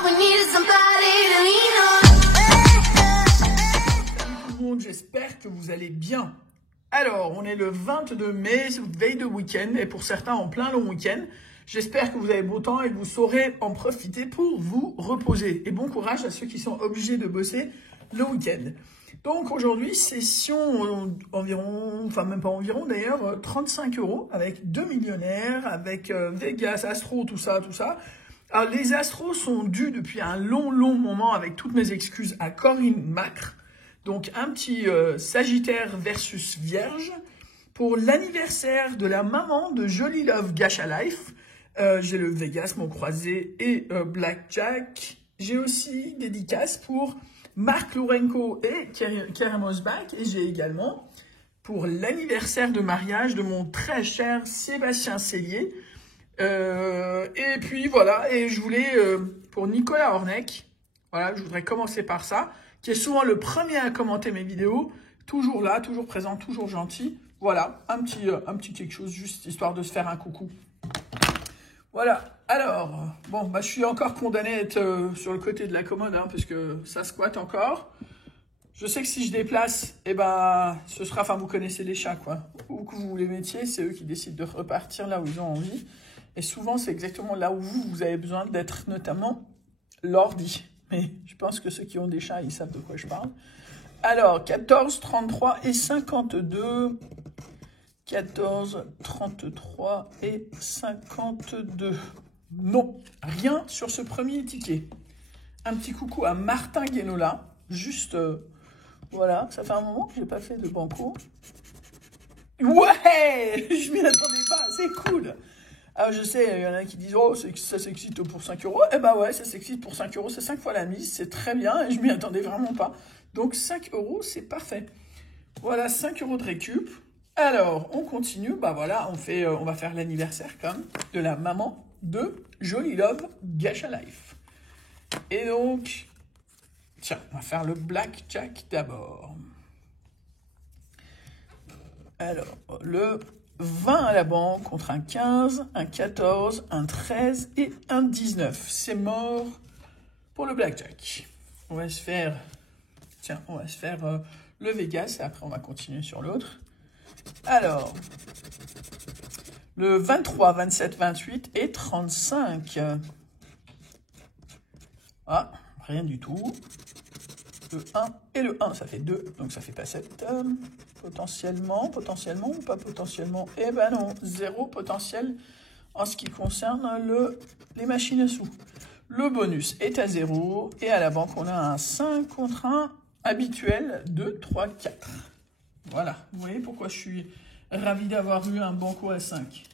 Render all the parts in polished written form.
All we need is somebody to lean on. Salut tout le monde, j'espère que vous allez bien. Alors, on est le 22 mai, veille de week-end, et pour certains en plein long week-end. J'espère que vous avez beau temps et que vous saurez en profiter pour vous reposer. Et bon courage à ceux qui sont obligés de bosser le week-end. Donc aujourd'hui, session environ, enfin même pas environ d'ailleurs, 35 € avec 2 millionnaires, avec Vegas, Astro, tout ça, tout ça. Alors les Astros sont dus depuis un long moment, avec toutes mes excuses, à Corinne Macre. Donc un petit Sagittaire versus Vierge pour l'anniversaire de la maman de Jolie Love Gacha Life. J'ai le Vegas, mon croisé et Blackjack. J'ai aussi dédicace pour Marc Lourenco et Kerem Osbach. Et j'ai également pour l'anniversaire de mariage de mon très cher Sébastien Cellier. Et puis voilà, et je voulais pour Nicolas Hornec, voilà, je voudrais commencer par ça, qui est souvent le premier à commenter mes vidéos, toujours là, toujours présent, toujours gentil. Voilà, un petit quelque chose, juste histoire de se faire un coucou. Voilà, alors, bon, bah, je suis encore condamné à être sur le côté de la commode, hein, parce que ça squatte encore. Je sais que si je déplace, eh ben, ce sera, enfin, vous connaissez les chats, quoi. Où que vous les mettiez, c'est eux qui décident de repartir là où ils ont envie. Et souvent, c'est exactement là où vous avez besoin d'être, notamment l'ordi. Mais je pense que ceux qui ont des chats, ils savent de quoi je parle. Alors, 14, 33 et 52. 14, 33 et 52. Non, rien sur ce premier ticket. Un petit coucou à Martin Guénola. Juste, voilà, ça fait un moment que j'ai pas fait de banco. Ouais, je m'y attendais pas, c'est cool. Alors je sais, il y en a qui disent, oh, ça s'excite pour 5 €. Eh ben ouais, ça s'excite pour 5 €, c'est 5 fois la mise, c'est très bien, et je m'y attendais vraiment pas. Donc 5 €, c'est parfait. Voilà, 5 € de récup. Alors, on continue, bah voilà, on va faire l'anniversaire quand même de la maman de Jolie Love Gacha Life. Et donc, tiens, on va faire le Blackjack d'abord. Alors, le 20 à la banque contre un 15, un 14, un 13 et un 19. C'est mort pour le Blackjack. On va se faire, tiens, on va se faire le Vegas et après on va continuer sur l'autre. Alors, le 23, 27, 28 et 35. Ah, rien du tout. Le 1 et le 1, ça fait 2, donc ça fait pas 7. Potentiellement ou pas potentiellement? Eh ben non, 0 potentiel en ce qui concerne les machines à sous. Le bonus est à 0 et à la banque, on a un 5 contre 1 habituel, 2, 3, 4. Voilà, vous voyez pourquoi je suis ravi d'avoir eu un banco à 5.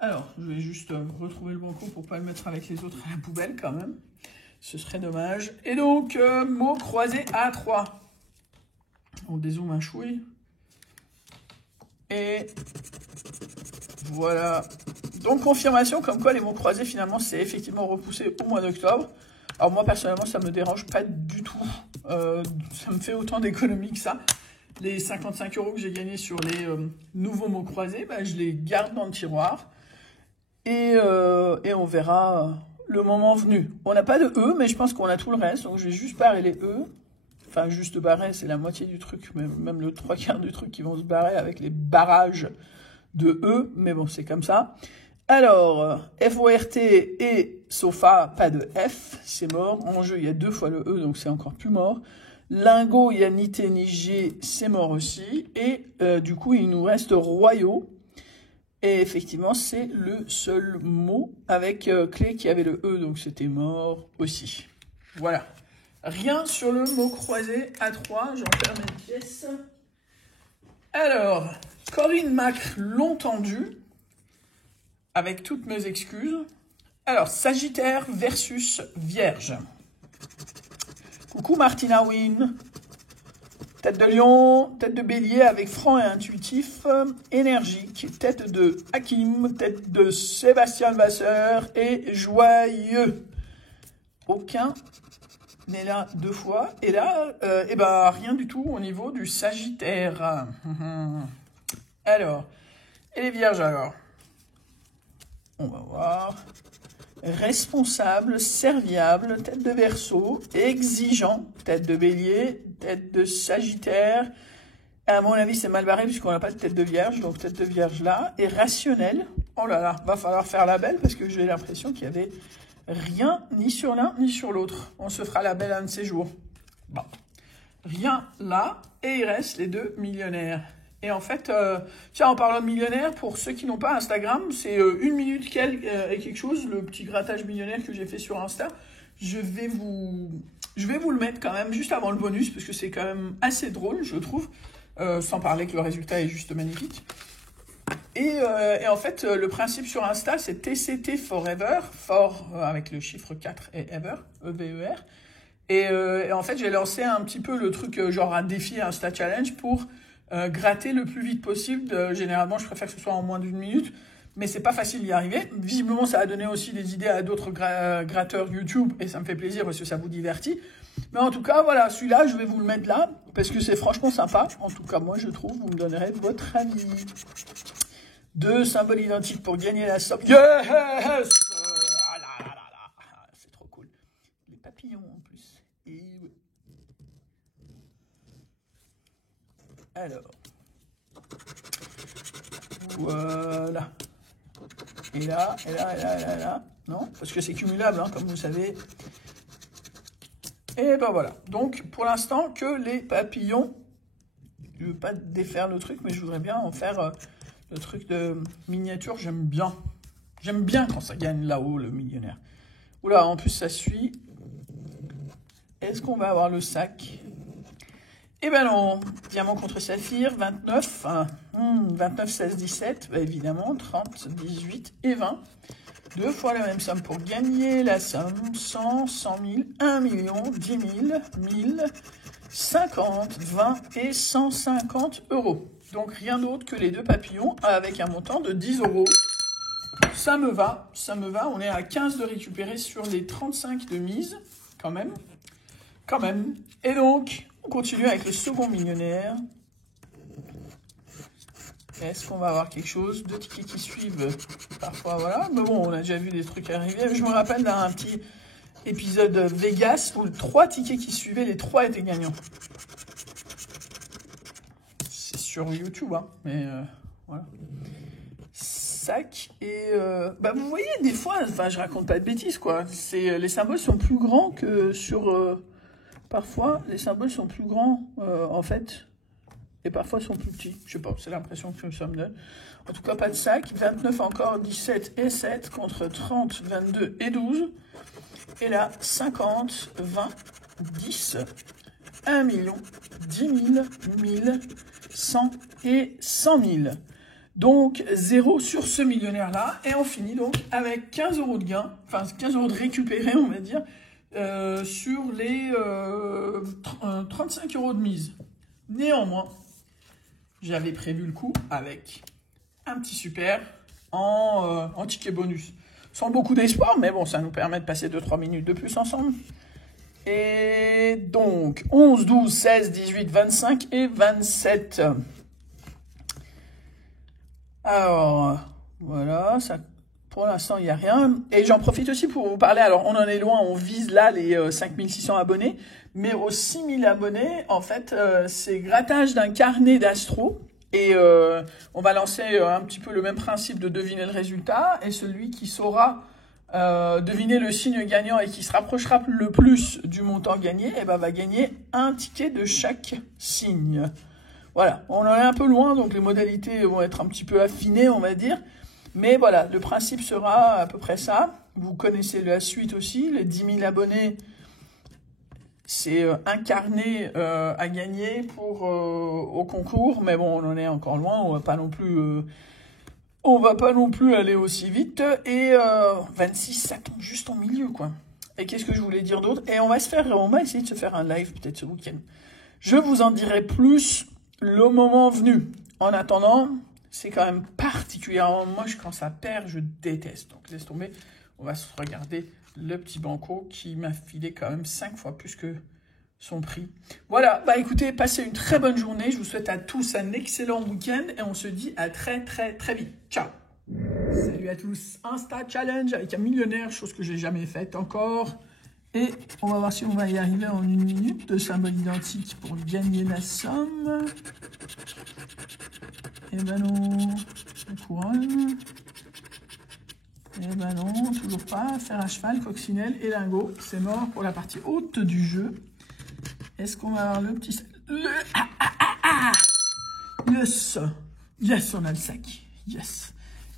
Alors, je vais juste retrouver le banco pour ne pas le mettre avec les autres à la poubelle quand même. Ce serait dommage. Et donc, mot croisé à 3. On dézoome un chouille. Et voilà. Donc, confirmation comme quoi les mots croisés, finalement, c'est effectivement repoussé au mois d'octobre. Alors moi, personnellement, ça ne me dérange pas du tout. Ça me fait autant d'économies que ça. Les 55 € que j'ai gagnés sur les nouveaux mots croisés, bah, je les garde dans le tiroir. Et on verra le moment venu. On n'a pas de E, mais je pense qu'on a tout le reste. Donc je vais juste barrer les E. Enfin, juste barrer, c'est la moitié du truc. Même le 3/4 du truc qui vont se barrer avec les barrages de E. Mais bon, c'est comme ça. Alors, FORT et SOFA, pas de F, c'est mort. En jeu, il y a 2 fois le E, donc c'est encore plus mort. Lingot, il n'y a ni T ni G, c'est mort aussi. Et du coup, il nous reste Royaux. Et effectivement, c'est le seul mot avec clé qui avait le E, donc c'était mort aussi. Voilà. Rien sur le mot croisé à 3, j'en perds mes pièces. Alors, Corinne Macre, long tendu, avec toutes mes excuses. Alors, Sagittaire versus Vierge. Coucou Martina Wynne. Tête de lion, tête de bélier avec franc et intuitif, énergique, tête de Hakim, tête de Sébastien Vasseur et joyeux. Aucun n'est là 2 fois. Et là, eh ben, rien du tout au niveau du Sagittaire. Alors, et les Vierges alors? On va voir. responsable, serviable, tête de Verseau, exigeant, tête de Bélier, tête de Sagittaire. À mon avis, c'est mal barré puisqu'on n'a pas de tête de Vierge, donc tête de Vierge là. Et rationnel. Oh là là, va falloir faire la belle parce que j'ai l'impression qu'il y avait rien ni sur l'un ni sur l'autre. On se fera la belle un de ces jours. Bon, rien là et il reste les deux millionnaires. Et en fait, tiens, en parlant de millionnaires, pour ceux qui n'ont pas Instagram, c'est 1 minute et quelque chose, le petit grattage millionnaire que j'ai fait sur Insta. Je vais vous le mettre quand même juste avant le bonus, parce que c'est quand même assez drôle, je trouve, sans parler que le résultat est juste magnifique. Et en fait, le principe sur Insta, c'est TCT Forever, for avec le chiffre 4 et ever, E-V-E-R. Et en fait, j'ai lancé un petit peu le truc, genre un défi Insta Challenge pour gratter le plus vite possible. Généralement, je préfère que ce soit en moins d'1 minute, mais c'est pas facile d'y arriver. Visiblement, ça a donné aussi des idées à d'autres gratteurs YouTube, et ça me fait plaisir parce que ça vous divertit. Mais en tout cas, voilà, celui-là, je vais vous le mettre là, parce que c'est franchement sympa. En tout cas, moi, je trouve, vous me donnerez votre avis. 2 symboles identiques pour gagner la somme. Yes! Ah là là là là, c'est trop cool. Les papillons en plus. Et ouais. Alors. Voilà. Et là, et là, et là, et là, et là. Non, parce que c'est cumulable, hein, comme vous savez. Et ben voilà. Donc, pour l'instant, que les papillons. Je ne veux pas défaire le truc, mais je voudrais bien en faire le truc de miniature. J'aime bien. J'aime bien quand ça gagne là-haut, le millionnaire. Oula, en plus, ça suit. Est-ce qu'on va avoir le sac? Eh ben non, diamant contre saphir, 29, 29, 16, 17, bah évidemment, 30, 18 et 20. 2 fois la même somme pour gagner la somme, 100, 100 000, 1 million, 10 000, 1000, 50, 20 et 150 euros. Donc rien d'autre que les 2 papillons avec un montant de 10 euros. Ça me va, on est à 15 de récupérer sur les 35 de mise, quand même. Et donc, on continue avec le second millionnaire. Est-ce qu'on va avoir quelque chose? 2 tickets qui suivent, parfois, voilà. Mais bon, on a déjà vu des trucs arriver. Je me rappelle d'un petit épisode Vegas où 3 tickets qui suivaient, les 3 étaient gagnants. C'est sur YouTube, hein, mais voilà. Sac et bah vous voyez des fois, enfin je raconte pas de bêtises quoi. C'est les symboles sont plus grands que sur parfois les symboles sont plus grands en fait et parfois sont plus petits. Je sais pas, c'est l'impression que ça me donne. En tout cas pas de sac. 29 encore, 17 et 7 contre 30, 22 et 12. Et là 50, 20, 10, 1 million, 10 000, 1000, 100 et 100 000. Donc, 0 sur ce millionnaire-là. Et on finit donc avec 15 euros de gain, enfin 15 euros de récupéré, on va dire, sur les 35 euros de mise. Néanmoins, j'avais prévu le coup avec un petit super en ticket bonus. Sans beaucoup d'espoir, mais bon, ça nous permet de passer 2-3 minutes de plus ensemble. Et donc, 11, 12, 16, 18, 25 et 27. Alors, voilà, ça, pour l'instant, il n'y a rien. Et j'en profite aussi pour vous parler. Alors, on en est loin, on vise là les 5600 abonnés. Mais aux 6000 abonnés, en fait, c'est grattage d'un carnet d'astro. Et on va lancer un petit peu le même principe de deviner le résultat. Et celui qui saura deviner le signe gagnant et qui se rapprochera le plus du montant gagné, eh ben, va gagner un ticket de chaque signe. Voilà, on en est un peu loin, donc les modalités vont être un petit peu affinées, on va dire. Mais voilà, le principe sera à peu près ça. Vous connaissez la suite aussi, les 10 000 abonnés, c'est un carnet à gagner pour au concours. Mais bon, on en est encore loin, on va pas non plus aller aussi vite. Et 26, ça tombe juste en milieu, quoi. Et qu'est-ce que je voulais dire d'autre? Et on va essayer de se faire un live peut-être ce week-end. Je vous en dirai plus le moment venu. En attendant, c'est quand même particulièrement moche quand ça perd, je déteste. Donc laisse tomber, on va se regarder le petit banco qui m'a filé quand même 5 fois plus que son prix. Voilà, bah écoutez, passez une très bonne journée. Je vous souhaite à tous un excellent week-end et on se dit à très très très vite. Ciao! Salut à tous, Insta Challenge avec un millionnaire, chose que j'ai jamais faite encore. Et on va voir si on va y arriver en 1 minute. 2 symboles identiques pour gagner la somme. Et ben non, la couronne. Et ben non, toujours pas. Fer à cheval, coccinelle et lingot. C'est mort pour la partie haute du jeu. Est-ce qu'on va avoir le petit... Yes! Yes, on a le sac. Yes.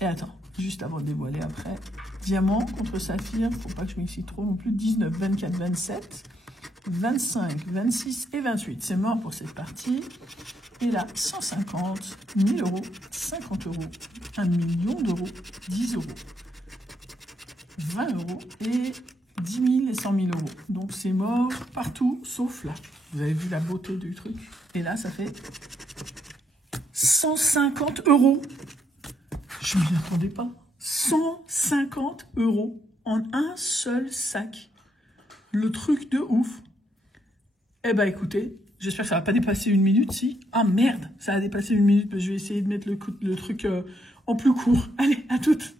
Et attends, juste avant de dévoiler après. Diamant contre saphir, faut pas que je m'excite trop non plus. 19, 24, 27, 25, 26 et 28. C'est mort pour cette partie. Et là, 150, 1000 euros, 50 euros, 1 million d'euros, 10 euros, 20 euros et 10 000 et 100 000 euros. Donc c'est mort partout sauf là. Vous avez vu la beauté du truc. Et là, ça fait 150 euros. Je m'y attendais pas. 150 euros en un seul sac. Le truc de ouf. Eh ben écoutez, j'espère que ça va pas dépasser 1 minute, si. Ah merde, ça a dépassé 1 minute. Je vais essayer de mettre le truc en plus court. Allez, à toutes.